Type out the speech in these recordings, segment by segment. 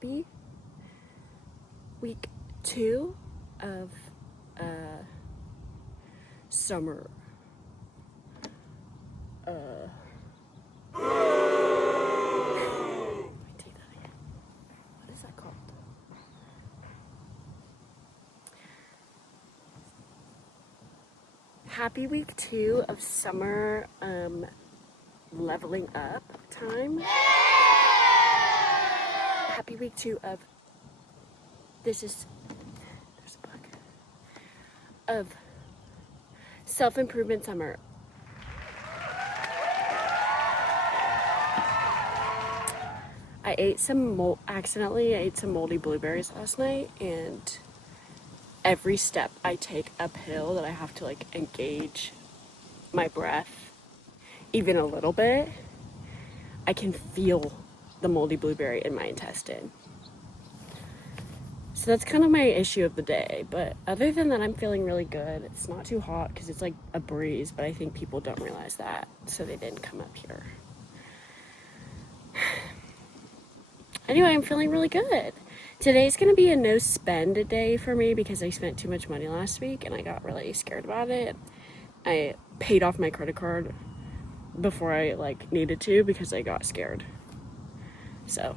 happy week 2 of summer. Let me take that again. What is that called? Happy week 2 of summer leveling up time. Happy week 2 of there's a bug of self-improvement summer. I accidentally ate some moldy blueberries last night, and every step I take uphill that I have to like engage my breath even a little bit, I can feel the moldy blueberry in my intestine. So that's kind of my issue of the day, but other than that, I'm feeling really good. It's not too hot because it's like a breeze, but I think people don't realize that, so they didn't come up here. Anyway, I'm feeling really good. Today's gonna be a no spend day for me because I spent too much money last week and I got really scared about it. I paid off my credit card before I needed to because I got scared. So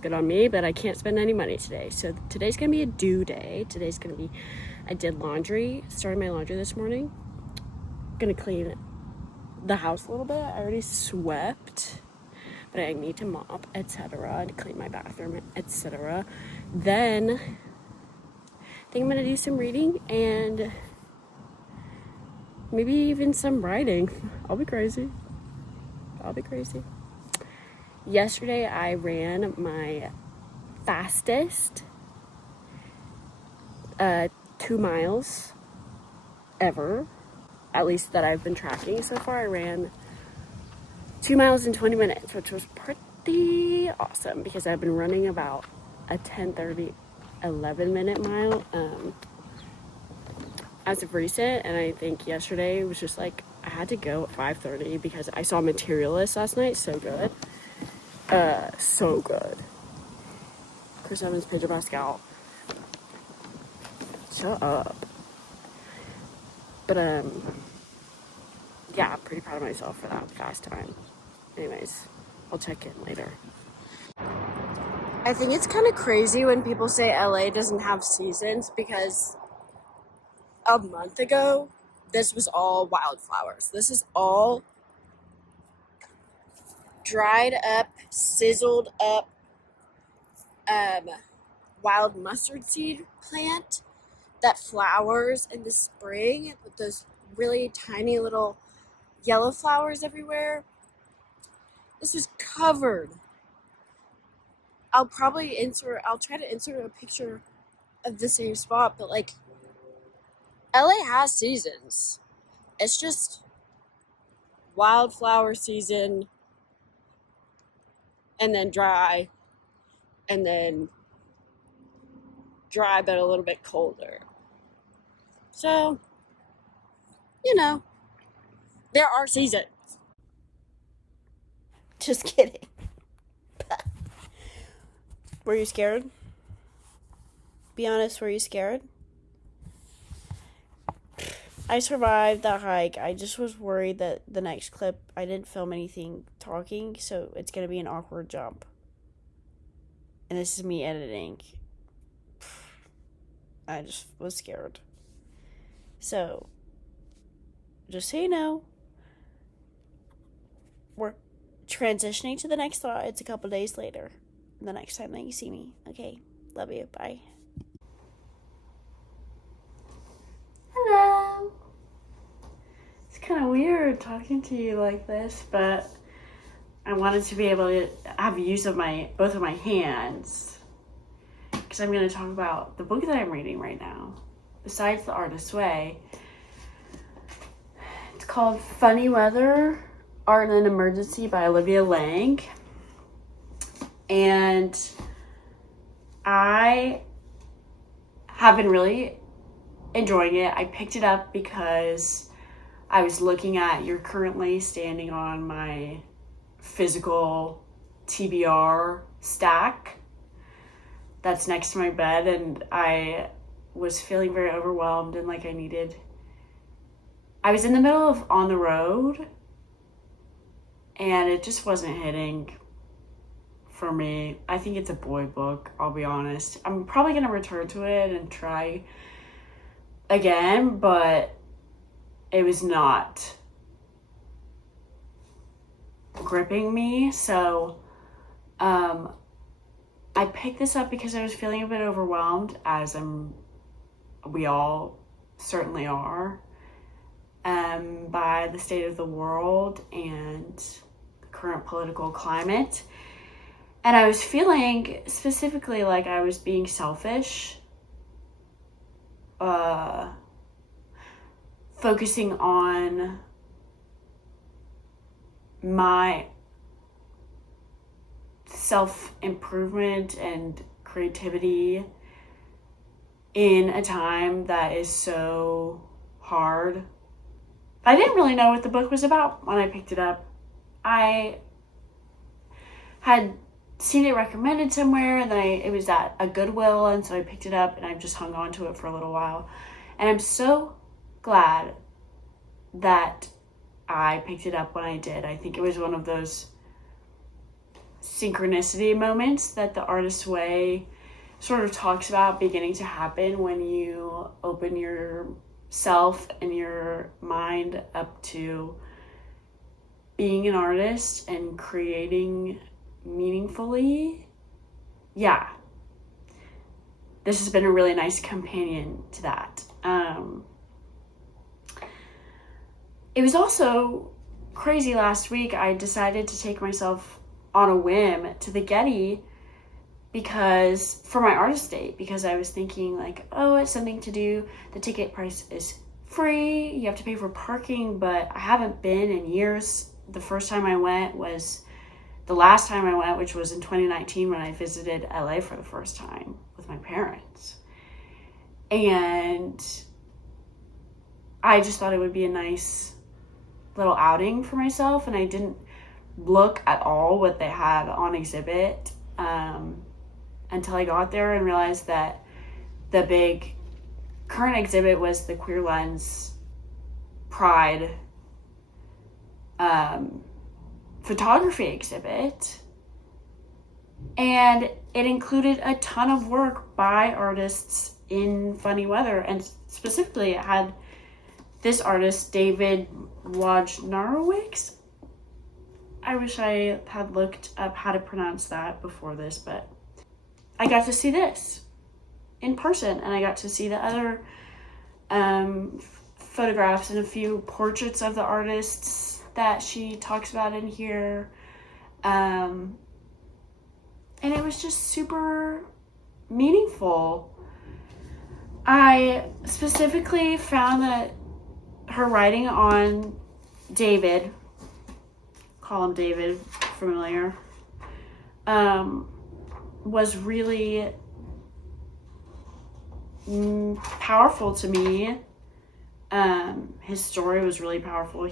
good on me, but I can't spend any money today. So today's gonna be a do day. I did laundry, started my laundry this morning. Gonna clean the house a little bit. I already swept, but I need to mop, etc., and clean my bathroom, etc. Then I think I'm gonna do some reading and maybe even some writing. I'll be crazy. Yesterday I ran my fastest 2 miles ever, at least that I've been tracking so far. I ran 2 miles in 20 minutes, which was pretty awesome because I've been running about a 10:30, 11-minute mile as of recent, and I think yesterday was just like I had to go at 5:30 because I saw Materialist last night. So good. Chris Evans, Pedro Pascal. Shut up. But yeah, I'm pretty proud of myself for that fast time. Anyways, I'll check in later. I think it's kind of crazy when people say LA doesn't have seasons because a month ago, this was all wildflowers. This is all dried up, sizzled up wild mustard seed plant that flowers in the spring with those really tiny little yellow flowers everywhere. This was covered. I'll try to insert a picture of the same spot, but LA has seasons. It's just wildflower season, and then dry, and then dry but a little bit colder. So, there are seasons. Just kidding. Were you scared? Be honest, were you scared? I survived that hike. I just was worried that the next clip, I didn't film anything talking, so it's going to be an awkward jump. And this is me editing. I just was scared. So, just so you know, we're transitioning to the next thought. It's a couple days later. The next time that you see me. Okay. Love you. Bye. Hello. It's kind of weird talking to you like this, but I wanted to be able to have use of both of my hands because I'm going to talk about the book that I'm reading right now. Besides The Artist's Way, it's called Funny Weather, Art in an Emergency by Olivia Lang. And I have been really enjoying it. I picked it up because I was looking at You're Currently Standing on my physical TBR stack that's next to my bed, and I was feeling very overwhelmed and like I was in the middle of On the Road, and it just wasn't hitting for me. I think it's a boy book, I'll be honest. I'm probably going to return to it and try again, but it was not gripping me. So I picked this up because I was feeling a bit overwhelmed, as we all certainly are, by the state of the world and the current political climate. And I was feeling specifically like I was being selfish, focusing on my self-improvement and creativity in a time that is so hard. I didn't really know what the book was about when I picked it up. I had seen it recommended somewhere, and then it was at a Goodwill, and so I picked it up and I've just hung on to it for a little while. And I'm so glad that I picked it up when I did. I think it was one of those synchronicity moments that The Artist's Way sort of talks about beginning to happen when you open yourself and your mind up to being an artist and creating meaningfully. Yeah, this has been a really nice companion to that. It was also crazy last week. I decided to take myself on a whim to the Getty for my artist date, because I was thinking like, oh, it's something to do. The ticket price is free. You have to pay for parking, but I haven't been in years. The last time I went, which was in 2019 when I visited LA for the first time with my parents. And I just thought it would be a nice little outing for myself, and I didn't look at all what they had on exhibit until I got there and realized that the big current exhibit was the Queer Lens Pride photography exhibit, and it included a ton of work by artists in funny weather, and specifically it had this artist, David Wojnarowicz. I wish I had looked up how to pronounce that before this, but I got to see this in person, and I got to see the other photographs and a few portraits of the artists that she talks about in here. And it was just super meaningful. I specifically found that her writing on David, call him David, familiar, was really powerful to me. His story was really powerful.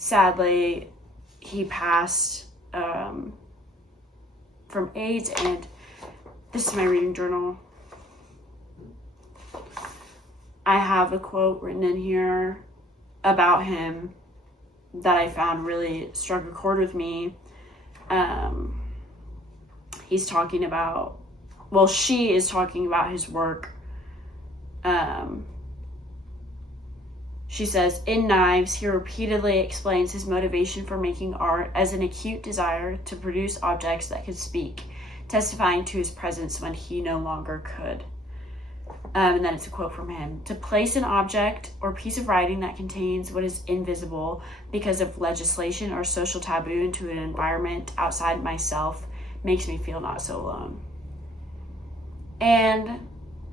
Sadly, he passed from AIDS, and this is my reading journal. I have a quote written in here about him that I found really struck a chord with me. She is talking about his work. She says, in Knives, he repeatedly explains his motivation for making art as an acute desire to produce objects that could speak, testifying to his presence when he no longer could. And then it's a quote from him. To place an object or piece of writing that contains what is invisible because of legislation or social taboo into an environment outside myself makes me feel not so alone. And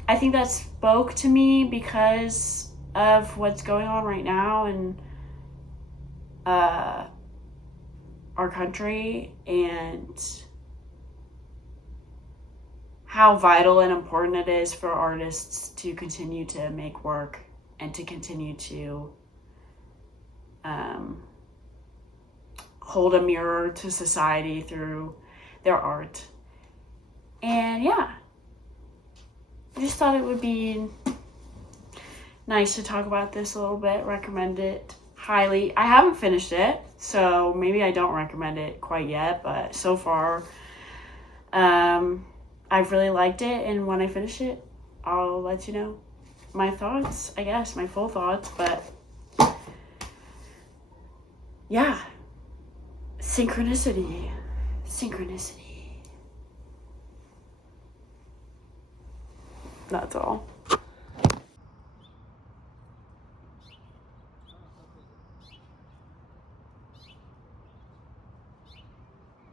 I think that spoke to me because of what's going on right now in our country, and how vital and important it is for artists to continue to make work and to continue to hold a mirror to society through their art. And yeah, I just thought it would be nice to talk about this a little bit. Recommend it highly. I haven't finished it, so maybe I don't recommend it quite yet, but so far I've really liked it, and when I finish it, I'll let you know my thoughts, I guess, my full thoughts. But yeah, synchronicity. That's all.